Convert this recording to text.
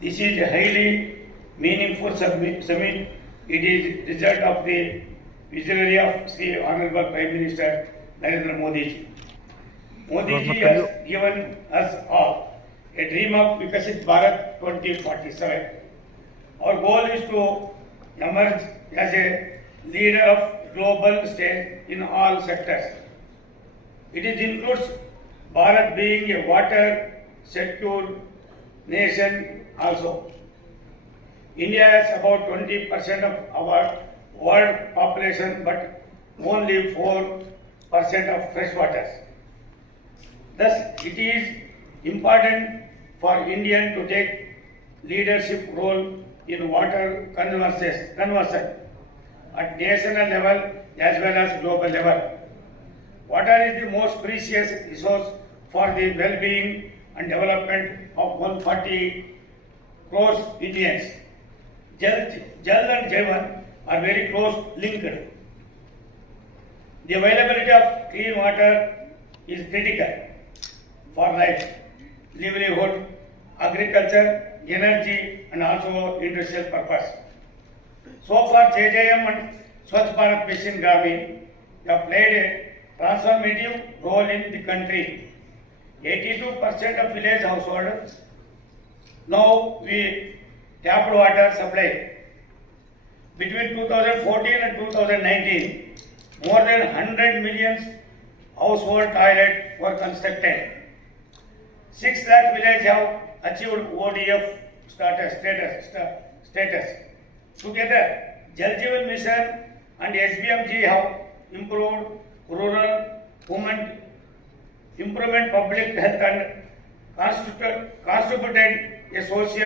This is a highly meaningful summit. It is result of the visionary of Sri Honorable Prime Minister Narendra Modi ji. Modi ji has given us all a dream of Vikasit Bharat 2047. Our goal is to emerge as a leader of global stage in all sectors. It includes Bharat being a water secure nation also. India has about 20% of our world population, but only 4% of fresh waters. Thus, it is important for India to take leadership role in water conservation at national level as well as global level. Water is the most precious resource for the well-being and development of 140 crores Indians. Jal and Jeevan are very close linked. The availability of clean water is critical for life, livelihood, agriculture, energy and also industrial purpose. So far, JJM and Swachh Bharat Mission Gramin have played a transformative role in the country. 82% of village households now we tapped water supply. Between 2014 and 2019, more than 100 million household toilets were constructed. 6 lakh villages have achieved ODF status. Together, Jal Jeevan Mission and SBMG have improved rural women, improvement public health and constituted a social